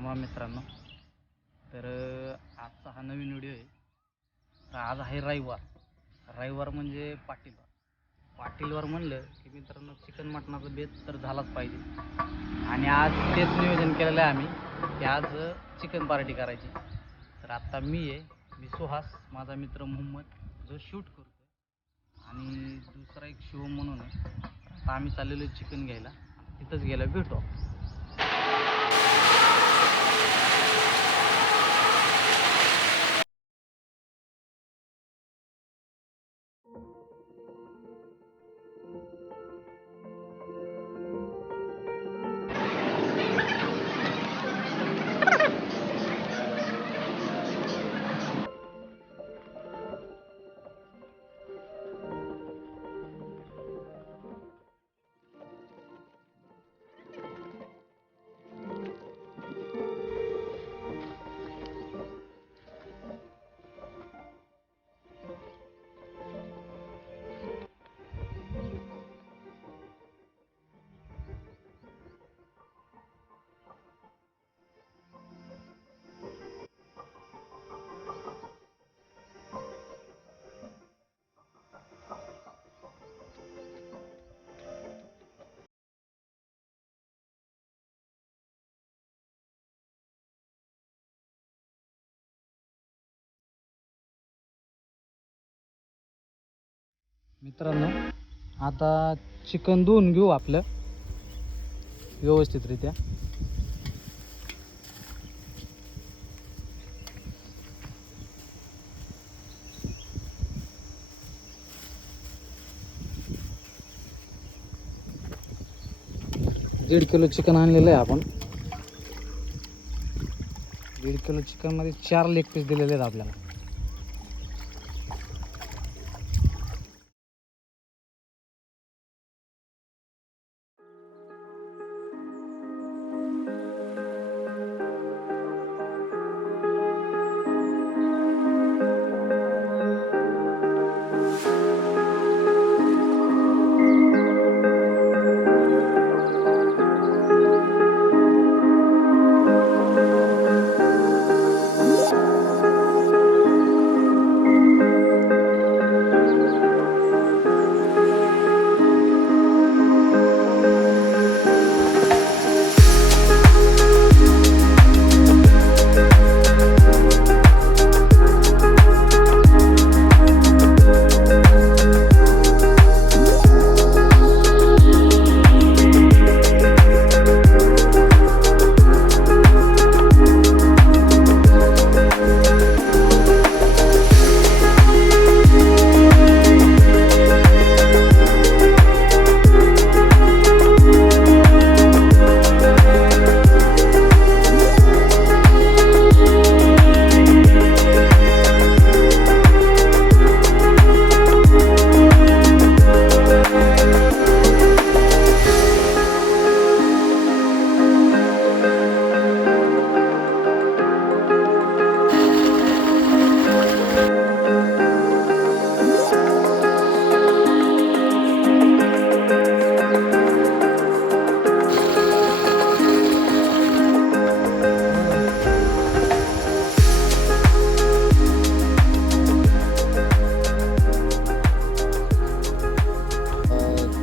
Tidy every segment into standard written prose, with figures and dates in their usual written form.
रामा मित्रांनो, तर आजचा हा नवीन व्हिडिओ आहे. तर आज आहे रविवार म्हणजे पाटीलवार म्हणलं की मित्रांनो चिकन मटणाचा बेत तर झालाच पाहिजे. आणि आज तेच नियोजन केलेलं आहे आम्ही की आज चिकन पार्टी करायची. तर आत्ता मी सुहास, माझा मित्र मोहम्मद जो शूट करतो आणि दुसरा एक शिवम म्हणून आहे. आता आम्ही चाललेलो चिकन घ्यायला, तिथंच गेला भेटू. मित्रांनो, आता चिकन धुवून घेऊ आपलं व्यवस्थितरित्या. दीड किलो चिकन आणलेलं आहे आपण. 1.5 किलो चिकन मध्ये 4 लेग पीस दिलेले आहेत आपल्याला.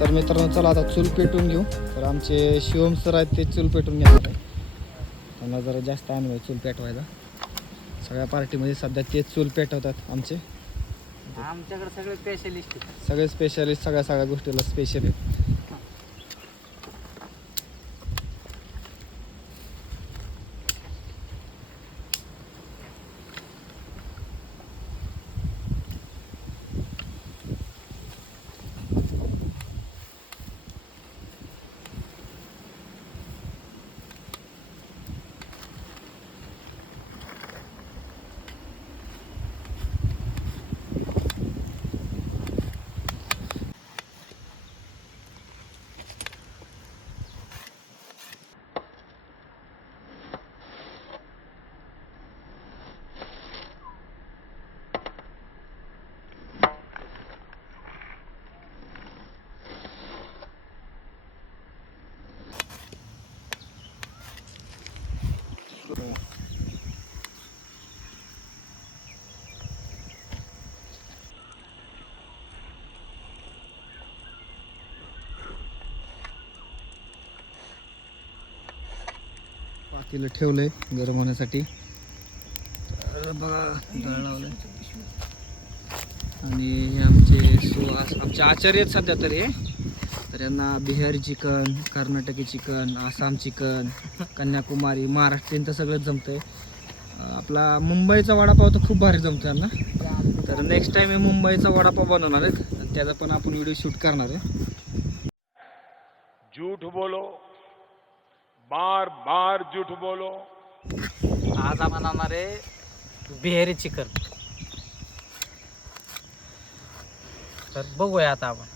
तर मित्रांनो, चला आता चूल पेटून घेऊ. तर आमचे शिवम सर आहेत, ते चूल पेटून घेणार आहे. त्यांना जरा जास्त अनुभव आहे चूल पेटवायला. सगळ्या पार्टीमध्ये सध्या तेच चूल पेटवतात आमच्याकडे सगळे स्पेशलिस्ट सगळ्या गोष्टीला स्पेशल आहेत. पातेलं ठेवलंय गरम होण्यासाठी. तर बघा जाळ लावलंय. आणि हे आमचे आचार्य आहेत सध्या तरी. तर यांना बिहारी चिकन, कर्नाटकी चिकन, आसाम चिकन, कन्याकुमारी, महाराष्ट्रीयन तर सगळंच जमतंय. आपला मुंबईचा वडापाव तर खूप भारी जमतो यांना. तर नेक्स्ट टाइम हे मुंबईचा वडापाव बनवणार आहेत आणि त्याचा पण आपण व्हिडिओ शूट करणार आहे. झूठ बोलो, बार बार झूठ बोलो. आज आपण बनवणार आहे बिहारी चिकन. तर बघूया आता आपण.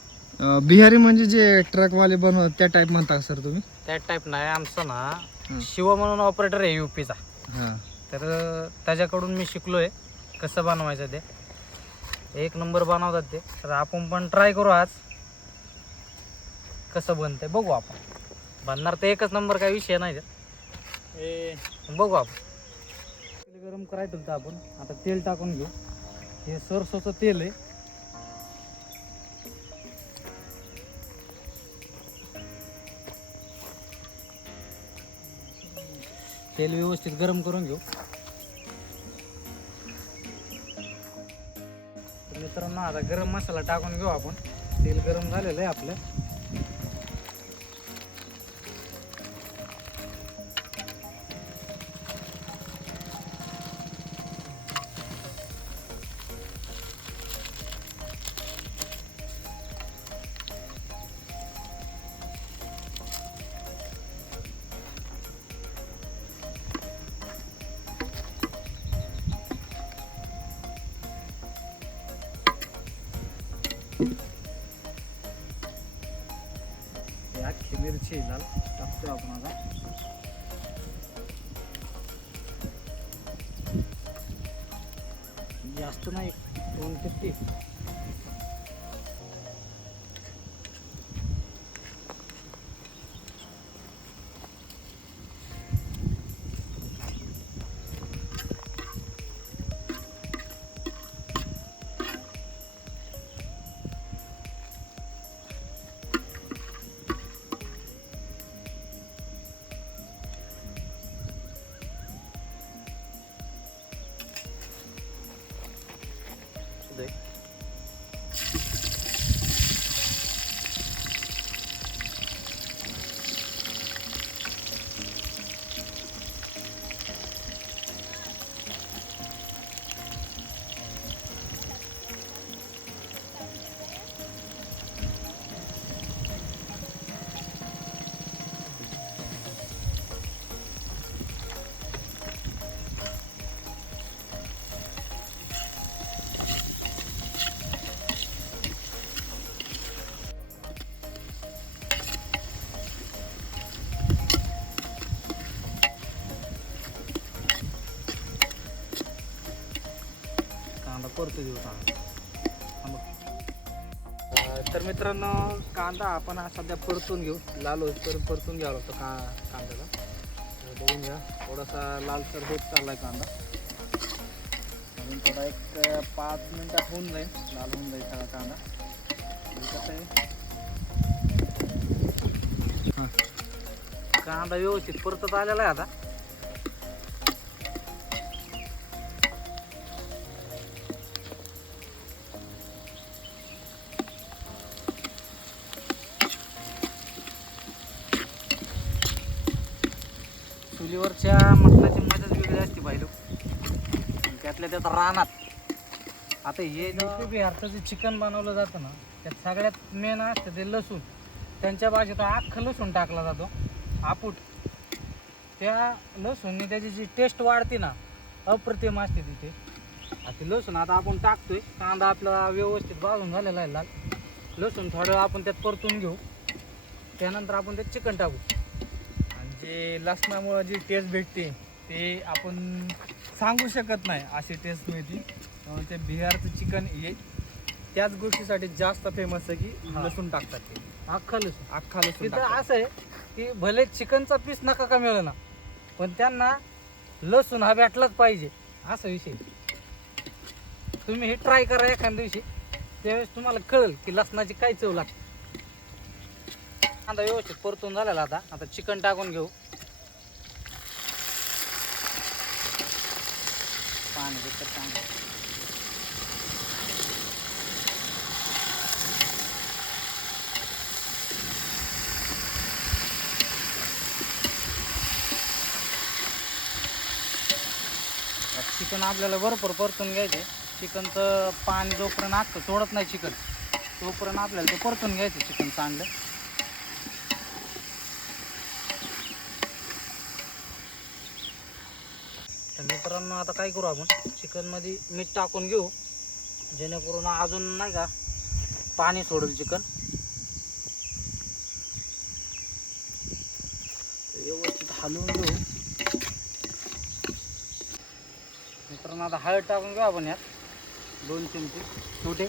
बिहारी म्हणजे जे ट्रकवाले बनवतात त्या टाईप म्हणता सर तुम्ही? त्या टाईप नाही, आमचं ना शिव म्हणून ऑपरेटर आहे UPचा. हां. तर त्याच्याकडून मी शिकलोय कसं बनवायचं ते. एक नंबर बनवतात ते. तर आपण पण ट्राय करू आज कसं बनतंय, बघू आपण. बनणार तर एकच नंबर, काही विषय नाही ते. बघू आपण. तेल गरम करायचं होतं आपण. आता तेल टाकून घेऊ. हे सरसोचं तेल आहे. तेल व्यवस्थित गरम करून घेऊ. तर मित्रांनो आता गरम मसाला टाकून घेऊ आपण. तेल गरम झालेलं आहे आपलं. अख्खी मिरची लाल टाकतो आपण आता. जास्त नाही, 2 ते 3. कांदा परतू देऊ. तर मित्रांनो कांदा आपण सध्या परतून घेऊ. लाल होईपर्यंत परतून घ्यावं लागतं कांद्याला. बघून घ्या थोडासा लालसर होत चाललाय कांदा. अजून थोडा एक 5 मिनिटात होऊन जाईल, लाल होऊन जाईल सगळा कांदा. कसं आहे कांदा व्यवस्थित परतत आलेला आहे आता. चुलीवरच्या मटणाची मजाच वेगळी असते पाहिलं. त्यातल्या त्यात रानात. आता हे जे बिहारचं जे चिकन बनवलं जातं ना, त्यात सगळ्यात मेन असतं ते लसूण. त्यांच्या भाषेत अख्खा लसूण टाकला जातो आपूट. त्या लसूणने त्याची जी टेस्ट वाढते ना, अप्रतिम असते ती टेस्ट. आता लसूण आता आपण टाकतोय. कांदा आपला व्यवस्थित भाजून झालेला आहे लाल. लसूण थोडं आपण त्यात परतून घेऊ. त्यानंतर आपण त्यात चिकन टाकू. जे लसणामुळे जी टेस्ट भेटते ते आपण सांगू शकत नाही, अशी टेस्ट मिळते. ते बिहारचं चिकन हे त्याच गोष्टीसाठी जास्त फेमस आहे की लसूण टाकतात ते. अख्खा लसूण लसूण तिथं असं आहे की भले चिकनचा पीस नका का मिळेना, पण त्यांना लसूण हा भेटलाच पाहिजे असा विषय. तुम्ही हे ट्राय करा एखाद्या दिवशी, त्यावेळेस तुम्हाला कळेल की लसणाची काय चव लागते. कांदा व्यवस्थित परतून झालेला. आता चिकन टाकून घेऊ. पाणी घेतलं चांगलं. चिकन आपल्याला भरपूर परतून घ्यायचे. चिकनचं पाणी जोपर्यंत असतं सोडत नाही चिकन, तोपर्यंत आपल्याला ते परतून घ्यायचं चिकन चांगलं. तर मित्रांनो आता काय करू, आपण चिकनमध्ये मीठ टाकून घेऊ, जेणेकरून अजून नाही का पाणी सोडेल चिकन. व्यवस्थित हलवून घेऊ. मित्रांनो आता हळद टाकून घेऊ आपण यात 2 चमचे छोटे.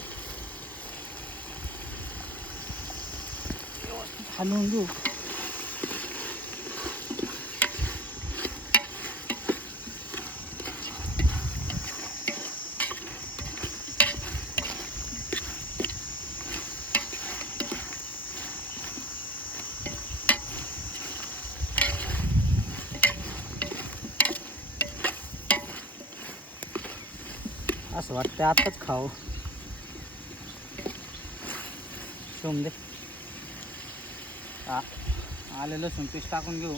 व्यवस्थित हलवून घेऊ. असं वाटतं आताच खावं. सोम दे. आले लसूण पेस्ट टाकून घेऊ.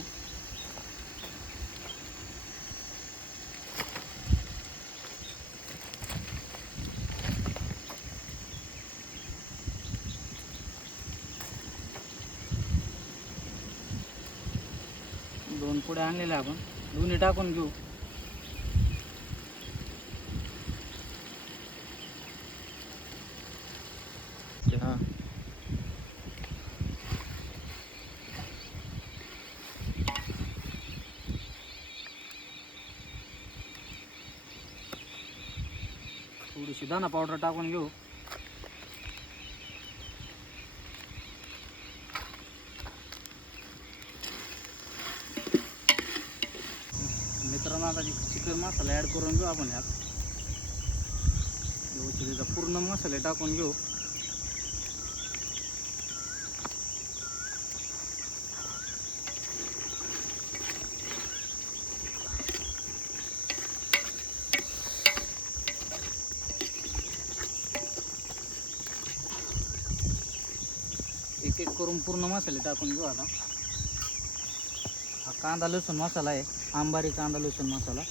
दोन पुड्या आणलेल्या आपण, दोन्ही टाकून घेऊ. हा थोडीशी धना पावडर टाकून घेऊ. मित्रांनो आता चिकन मसाला ॲड करून घेऊ आपण यात. व्यवस्थित त्याचा पूर्ण मसाले टाकून घेऊ. एक एक करून पूर्ण मसाले टाकून घेऊ. आता हा कांदा लसूण मसाला आहे, आंबारी कांदा लसूण मसाला.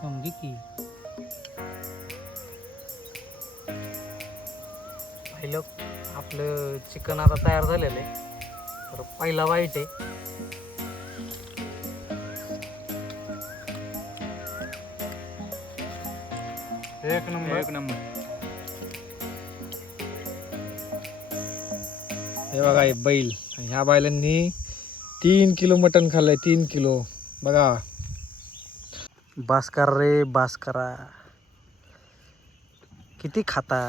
समजी की पहिलं आपलं चिकन आता तयार झालेलं आहे. तर पहिला वाईट आहे. एक नंबर. हे बघा हे बैल, ह्या बैलांनी 3 किलो मटण खाल्लंय. 3 किलो बघा. बास कर रे, बास करा. किती खाता.